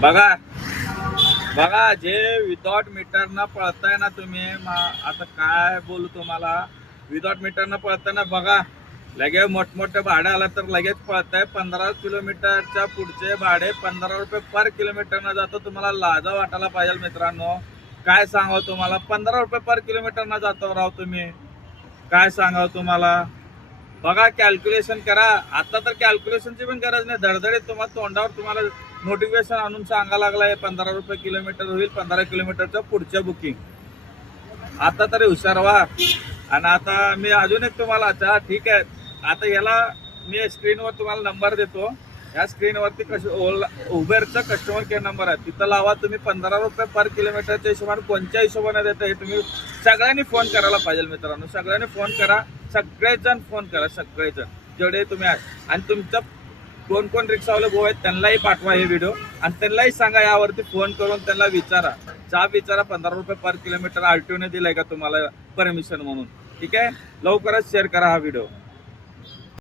बघा बघा, जे विदाउट मीटरनं पळताय ना तुम्ही, आता काय बोलू तुम्हाला, विदाउट मीटरनं पळताना बघा, लगेच मोठमोठे भाडे आला तर लगेच पळताय. 15 किलोमीटरच्या पुढचे भाडे 15 रुपये पर किलोमीटरनं जातो. तुम्हाला लाजा वाटायला पाहिजे मित्रांनो. काय सांगावं तुम्हाला, 15 रुपये पर किलोमीटरनं जातो राव तुम्ही. काय सांगावं तुम्हाला. बघा, कॅल्क्युलेशन करा. आता तर कॅल्क्युलेशनची पण गरज नाही, धडधडीत तुम्हाला तोंडावर तुम्हाला नोटिफिकेशन आणून सांगा लागलाय 15 रुपये किलोमीटर होईल 15 किलोमीटरचं पुढच्या बुकिंग. आता तरी हुशार व्हा. आणि आता मी अजून एक तुम्हाला, अच्छा ठीक आहे, आता याला मी स्क्रीनवर तुम्हाला नंबर देतो. या स्क्रीनवरती उबेरचा कस्टमर केअर नंबर आहे, तिथं लावा. तुम्ही 15 रुपये पर किलोमीटरच्या हिशोबाने कोणत्या हिशोबाने देता हे तुम्ही सगळ्यांनी फोन करायला पाहिजे मित्रांनो. सगळ्यांनी फोन करा, सगळेजण फोन करा, सगळेजण जेवढे तुम्ही आहेत. आणि तुमचं कोण कोण रिक्षावाले भाऊ आहेत त्यांनाही पाठवा हे व्हिडिओ, आणि त्यांनाही सांगा यावरती फोन करून त्यांना विचारा 15 रुपये पर किलोमीटर RTO ने दिलाय का तुम्हाला परमिशन म्हणून. ठीक आहे, लवकरच शेअर करा हा व्हिडिओ.